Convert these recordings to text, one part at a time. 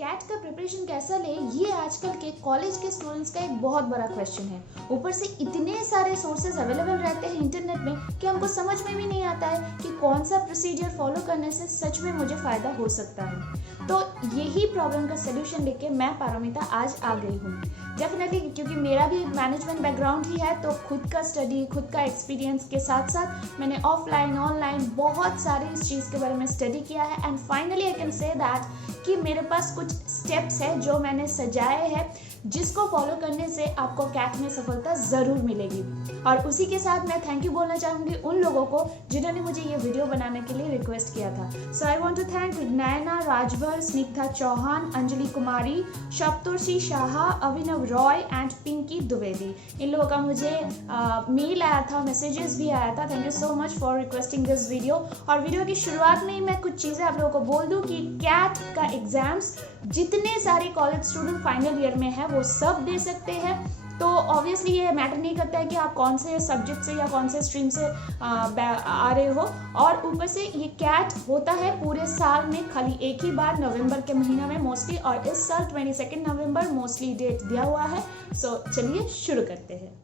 Cat का preparation कैसा ले, ये आजकल के कॉलेज के स्टूडेंट्स का एक बहुत बड़ा क्वेश्चन है। ऊपर से इतने सारे सोर्सेज अवेलेबल रहते हैं इंटरनेट में कि हमको समझ में भी नहीं आता है कि कौन सा प्रोसीजर फॉलो करने से सच में मुझे फ़ायदा हो सकता है। तो यही प्रॉब्लम का सोल्यूशन लेके मैं पारमिता आज आ गई हूँ। डेफिनेटली क्योंकि मेरा भी मैनेजमेंट बैकग्राउंड ही है, तो खुद का स्टडी, खुद का एक्सपीरियंस के साथ साथ मैंने ऑफलाइन ऑनलाइन बहुत सारी इस चीज़ के बारे में स्टडी किया है। And finally I can say that कि मेरे पास कुछ स्टेप्स है जो मैंने सजाए हैं, जिसको फॉलो करने से आपको कैट में सफलता ज़रूर मिलेगी। और उसी के साथ मैं थैंक यू बोलना चाहूँगी उन लोगों को जिन्होंने मुझे ये वीडियो बनाने के लिए रिक्वेस्ट किया था। So I want to thank Nayana Rajbhar, Snigdha Chauhan, Anjali Kumari, Saptarshi Shah, Abhinav Roy and Pinky Dwivedi. इन लोगों का मुझे मेल आया था, मैसेजेस भी आया था। Thank you so much for requesting this video. और वीडियो की शुरुआत में ही मैं कुछ चीज़ें आप लोगों को बोल दूँ कि कैट का एग्जाम्स जितने सारे कॉलेज स्टूडेंट फाइनल ईयर में है वो सब दे सकते हैं। तो ऑब्वियसली ये मैटर नहीं करता है कि आप कौन से सब्जेक्ट से या कौन से स्ट्रीम से आ रहे हो। और ऊपर से ये कैट होता है पूरे साल में खाली एक ही बार, नवंबर के महीना में मोस्टली, और इस साल 22 नवंबर मोस्टली डेट दिया हुआ है। सो चलिए शुरू करते हैं।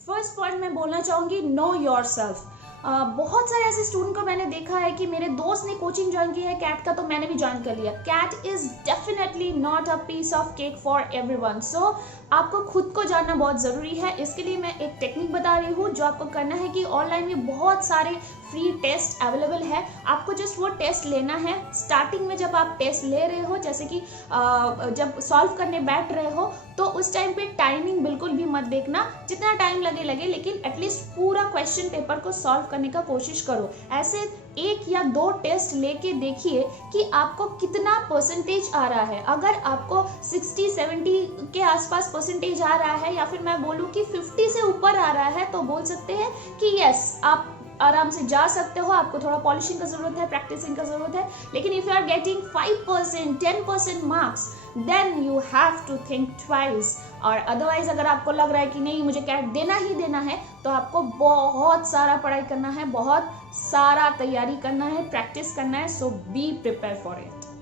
फर्स्ट पॉइंट मैं बोलना चाहूँगी, नो योरसेल्फ। बहुत सारे ऐसे स्टूडेंट को मैंने देखा है कि मेरे दोस्त ने कोचिंग ज्वाइन की है कैट का, तो मैंने भी ज्वाइन कर लिया। CAT is definitely not a piece of cake for everyone. So आपको खुद को जानना बहुत ज़रूरी है। इसके लिए मैं एक टेक्निक बता रही हूँ। जो आपको करना है कि ऑनलाइन में बहुत सारे फ्री टेस्ट अवेलेबल है, आपको जस्ट वो टेस्ट लेना है। स्टार्टिंग में जब आप टेस्ट ले रहे हो, जैसे कि जब सॉल्व करने बैठ रहे हो, तो उस टाइम पे टाइमिंग बिल्कुल भी मत देखना, जितना टाइम लगे, लेकिन एटलीस्ट पूरा क्वेश्चन पेपर को सॉल्व करने का कोशिश करो। ऐसे 1 या 2 टेस्ट लेके देखिए कि आपको कितना परसेंटेज आ रहा है। अगर आपको 60-70 के आसपास परसेंटेज आ रहा है, या फिर मैं बोलूँ कि 50 से ऊपर आ रहा है, तो बोल सकते हैं कि यस, आप आराम से जा सकते हो। आपको थोड़ा पॉलिशिंग का जरूरत है, प्रैक्टिसिंग का जरूरत है। लेकिन if you are getting 5%, 10% marks, then you have to think twice. और अदरवाइज अगर आपको लग रहा है कि नहीं मुझे कैट देना ही देना है, तो आपको बहुत सारा पढ़ाई करना है, बहुत सारा तैयारी करना है, प्रैक्टिस करना है। So be prepare for it.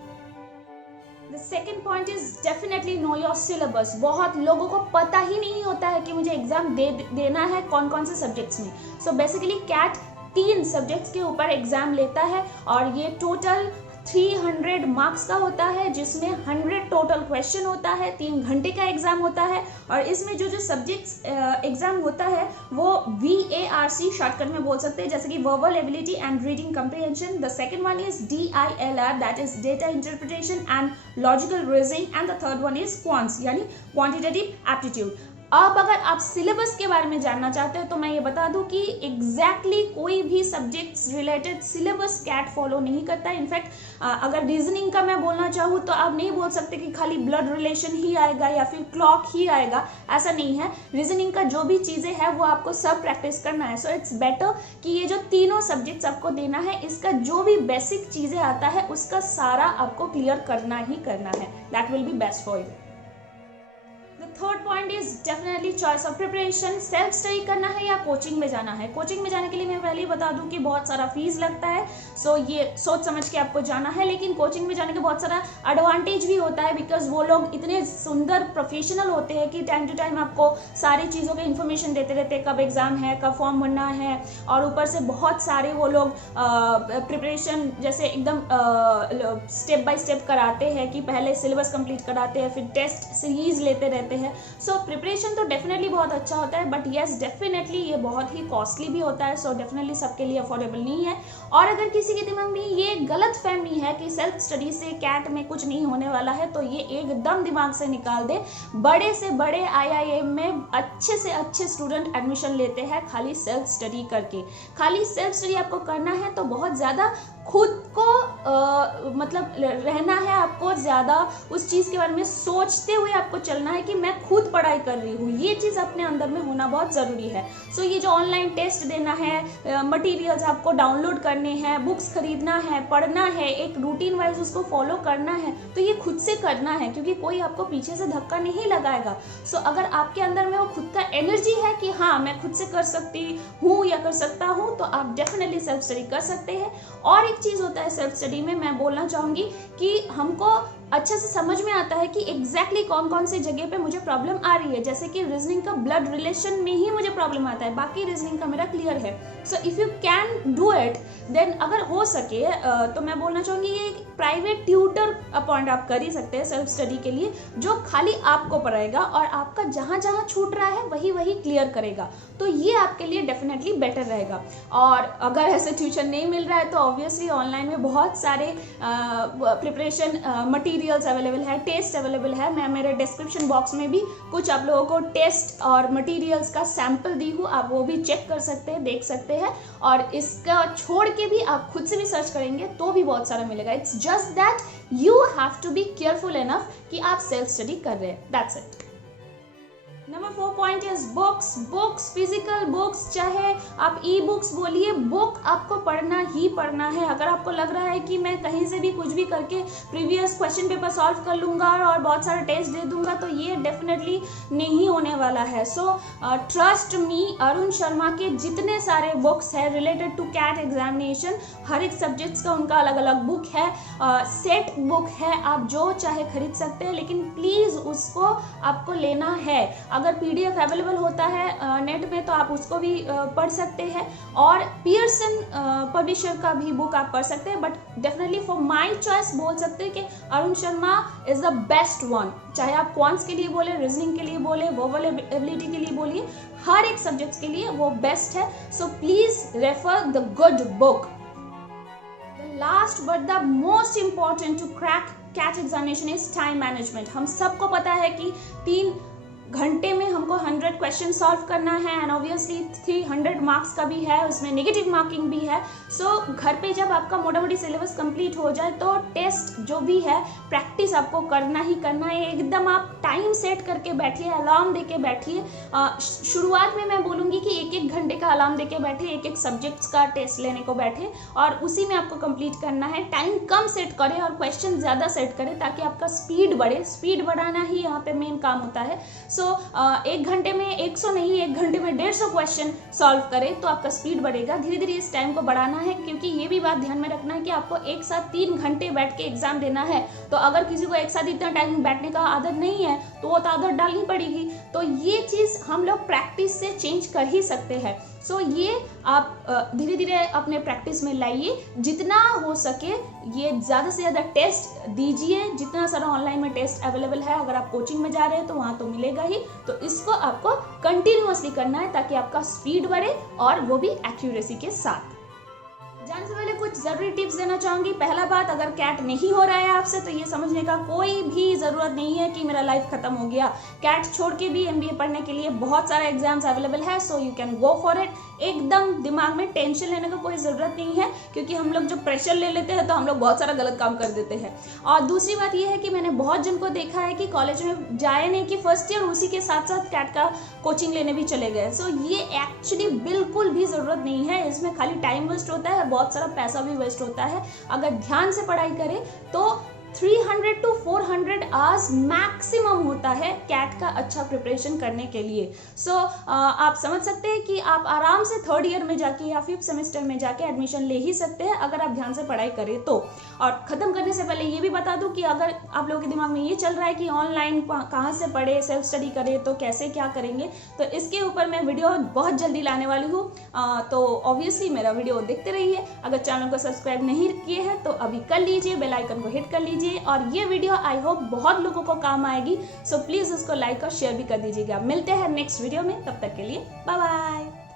The second point is definitely know your syllabus। बहुत लोगों को पता ही नहीं होता है कि मुझे एग्जाम देना है कौन कौन से सब्जेक्ट्स में। सो बेसिकली कैट 3 सब्जेक्ट्स के ऊपर एग्जाम लेता है, और ये टोटल 300 मार्क्स का होता है, जिसमें 100 टोटल क्वेश्चन होता है। 3 घंटे का एग्जाम होता है। और इसमें जो सब्जेक्ट्स एग्जाम होता है वो VARC शॉर्टकट में बोल सकते हैं, जैसे कि verbal ability and reading comprehension. The second one is DILR, that is data interpretation and logical reasoning. And the third one is quants, यानी क्वांटिटेटिव एप्टीट्यूड। अब अगर आप सिलेबस के बारे में जानना चाहते हो, तो मैं ये बता दूं कि एग्जैक्टली कोई भी subjects related syllabus CAT follow नहीं करता है। इनफैक्ट अगर रीजनिंग का मैं बोलना चाहूँ, तो आप नहीं बोल सकते कि खाली ब्लड रिलेशन ही आएगा या फिर क्लॉक ही आएगा, ऐसा नहीं है। रीजनिंग का जो भी चीज़ें हैं वो आपको सब प्रैक्टिस करना है। सो इट्स बेटर कि ये जो तीनों सब्जेक्ट्स आपको देना है, इसका जो भी बेसिक चीज़ें आता है उसका सारा आपको क्लियर करना ही करना है। That will be best for you. Third point is definitely choice of preparation. Self study करना है या कोचिंग में जाना है। कोचिंग में जाने के लिए मैं पहले ही बता दूं कि बहुत सारा फीस लगता है। सो ये सोच समझ के आपको जाना है। लेकिन कोचिंग में जाने का बहुत सारा एडवांटेज भी होता है, बिकॉज वो लोग इतने सुंदर प्रोफेशनल होते हैं कि टाइम टू टाइम आपको सारी चीज़ों के इन्फॉर्मेशन देते रहते हैं, कब एग्जाम है, कब फॉर्म भरना है। और ऊपर से बहुत सारे वो लोग प्रिपरेशन जैसे एकदम स्टेप बाय स्टेप कराते हैं, कि पहले सिलेबस कंप्लीट कराते हैं, फिर टेस्ट सीरीज लेते रहते हैं। सो प्रिपरेशन तो डेफिनेटली बहुत अच्छा होता है, बट येस डेफिनेटली ये बहुत ही कॉस्टली भी होता है। सो डेफिनेटली सबके लिए अफोर्डेबल नहीं है। और अगर किसी के दिमाग में ये गलत फहमी है कि सेल्फ स्टडी से कैट में कुछ नहीं होने वाला है, तो ये एकदम दिमाग से निकाल दे। बड़े से बड़े IIM में अच्छे से अच्छे स्टूडेंट एडमिशन लेते हैं खाली सेल्फ स्टडी करके। खाली सेल्फ स्टडी आपको करना है तो बहुत ज़्यादा खुद को मतलब रहना है आपको, ज़्यादा उस चीज़ के बारे में सोचते हुए आपको चलना है कि मैं खुद पढ़ाई कर रही हूँ, ये चीज़ अपने अंदर में होना बहुत ज़रूरी है। सो ये जो ऑनलाइन टेस्ट देना है, मटेरियल्स आपको डाउनलोड करने हैं, बुक्स खरीदना है, पढ़ना है, एक रूटीन वाइज उसको फॉलो करना है, तो ये खुद से करना है, क्योंकि कोई आपको पीछे से धक्का नहीं लगाएगा। सो अगर आपके अंदर में वो खुद का एनर्जी है कि हाँ मैं खुद से कर सकती हूँ या कर सकता हूँ, तो आप डेफिनेटली सेल्फ स्टडी कर सकते हैं। और एक चीज़ होता है सेल्फ स्टडी में, मैं बोलना चाहूँगी कि हमको अच्छे से समझ में आता है कि एग्जैक्टली कौन कौन सी जगह पे मुझे प्रॉब्लम आ रही है। जैसे कि रीजनिंग का ब्लड रिलेशन में ही मुझे प्रॉब्लम आता है, बाकी रीजनिंग का मेरा क्लियर है। So if you can do it then, अगर हो सके तो मैं बोलना चाहूँगी ये एक प्राइवेट ट्यूटर अपॉइंट आप कर ही सकते हैं सेल्फ स्टडी के लिए, जो खाली आपको पढ़ाएगा और आपका जहाँ जहाँ छूट रहा है वही वही क्लियर करेगा। तो ये आपके लिए डेफिनेटली बेटर रहेगा। और अगर ऐसे ट्यूशन नहीं मिल रहा है तो ऑब्वियसली ऑनलाइन में बहुत सारे प्रिपरेशन मटेरियल्स अवेलेबल है, टेस्ट अवेलेबल है। मैं मेरे डिस्क्रिप्शन बॉक्स में भी कुछ आप लोगों को टेस्ट और मटेरियल्स का सैंपल दी हूँ, आप वो भी चेक कर सकते हैं, देख सकते हैं। और इसका छोड़ के भी आप खुद से भी सर्च करेंगे तो भी बहुत सारा मिलेगा। It's just that you have to be careful enough कि आप सेल्फ स्टडी कर रहे हैं, that's it. Number 4 point is books, physical books, चाहे आप ई बुक्स बोलिए, बुक आपको पढ़ना ही पढ़ना है। अगर आपको लग रहा है कि मैं कहीं से भी कुछ भी करके प्रीवियस क्वेश्चन पेपर सॉल्व कर लूँगा और बहुत सारा टेस्ट दे दूंगा, तो ये डेफिनेटली नहीं होने वाला है। So trust me, Arun Sharma के जितने सारे बुक्स है रिलेटेड टू कैट एग्जामिनेशन, हर एक सब्जेक्ट्स का उनका अलग अलग बुक है, सेट बुक है, आप जो चाहे खरीद सकते हैं, लेकिन प्लीज़ उसको आपको लेना है। अगर पीडीएफ अवेलेबल होता है नेट में तो आप उसको भी पढ़ सकते हैं, और पियर्सन पब्लिशर का भी बुक आप पढ़ सकते हैं। But definitely for my choice बोल सकते हैं कि Arun Sharma is the best one. चाहे आप क्वांट्स के लिए बोले, रीजनिंग के लिए बोले, वर्बल एबिलिटी के लिए बोलिए, हर एक सब्जेक्ट्स के लिए वो बेस्ट है। So please refer the good book. Last but the most important to crack CAT examination is time management. हम सबको पता है कि 3 घंटे में हमको 100 क्वेश्चन सॉल्व करना है, एंड ऑब्वियसली 300 मार्क्स का भी है, उसमें नेगेटिव मार्किंग भी है। सो घर पे जब आपका मोटा मोटी सिलेबस कंप्लीट हो जाए तो टेस्ट जो भी है प्रैक्टिस आपको करना ही करना है। एकदम आप टाइम सेट करके बैठिए, अलार्म देके बैठिए। शुरुआत में मैं बोलूँगी कि 1-1 घंटे का अलार्म देके बैठे, एक सब्जेक्ट्स का टेस्ट लेने को बैठे, और उसी में आपको कंप्लीट करना है। टाइम कम सेट करें और क्वेश्चन ज़्यादा सेट करें ताकि आपका स्पीड बढ़े। स्पीड बढ़ाना ही यहाँ पे मेन काम होता है। सो 1 घंटे में 100 नहीं, 1 घंटे में 150 क्वेश्चन सॉल्व करें तो आपका स्पीड बढ़ेगा। धीरे धीरे इस टाइम को बढ़ाना है, क्योंकि ये भी बात ध्यान में रखना है कि आपको एक साथ 3 घंटे बैठ के एग्जाम देना है। तो अगर किसी को एक साथ इतना टाइम बैठने का आदत नहीं है तो वो तो आदत डालनी पड़ेगी। तो ये चीज़ हम लोग प्रैक्टिस से चेंज कर ही सकते हैं। सो ये आप धीरे धीरे अपने प्रैक्टिस में लाइए, जितना हो सके ये ज़्यादा से ज़्यादा टेस्ट दीजिए। जितना सारा ऑनलाइन में टेस्ट अवेलेबल है, अगर आप कोचिंग में जा रहे हैं तो वहाँ तो मिलेगा ही, तो इसको आपको कंटिन्यूअसली करना है ताकि आपका स्पीड बढ़े, और वो भी एक्यूरेसी के साथ। जाने से पहले कुछ ज़रूरी टिप्स देना चाहूँगी। पहला बात, अगर कैट नहीं हो रहा है आपसे तो ये समझने का कोई भी ज़रूरत नहीं है कि मेरा लाइफ खत्म हो गया। कैट छोड़ के भी एमबीए पढ़ने के लिए बहुत सारे एग्जाम्स अवेलेबल है, so you can go for it. एकदम दिमाग में टेंशन लेने का कोई ज़रूरत नहीं है, क्योंकि हम लोग जो प्रेशर ले लेते हैं तो हम लोग बहुत सारा गलत काम कर देते हैं। और दूसरी बात ये है कि मैंने बहुत जन को देखा है कि कॉलेज में जाए नहीं कि फर्स्ट ईयर उसी के साथ साथ कैट का कोचिंग लेने भी चले गए। सो ये एक्चुअली बिल्कुल भी ज़रूरत नहीं है। इसमें खाली टाइम वेस्ट होता है, बहुत सारा पैसा भी वेस्ट होता है। अगर ध्यान से पढ़ाई करें तो 300 to 400 आवर्स मैक्सिमम होता है कैट का अच्छा प्रिपरेशन करने के लिए। सो आप समझ सकते हैं कि आप आराम से 3rd ईयर में जाके या 5th सेमेस्टर में जाके एडमिशन ले ही सकते हैं अगर आप ध्यान से पढ़ाई करें तो। और ख़त्म करने से पहले ये भी बता दूं कि अगर आप लोगों के दिमाग में ये चल रहा है कि ऑनलाइन कहाँ से पढ़े, सेल्फ स्टडी करें तो कैसे क्या करेंगे, तो इसके ऊपर मैं वीडियो बहुत जल्दी लाने वाली हूँ। तो ऑब्वियसली मेरा वीडियो देखते रहिए। अगर चैनल को सब्सक्राइब नहीं किए हैं तो अभी कर लीजिए, बेल आइकन को हिट कर लीजिए, और ये वीडियो आई होप बहुत लोगों को काम आएगी। सो प्लीज़ उसको लाइक और शेयर भी कर दीजिएगा। मिलते हैं नेक्स्ट वीडियो में, तब तक के लिए बाय बाय।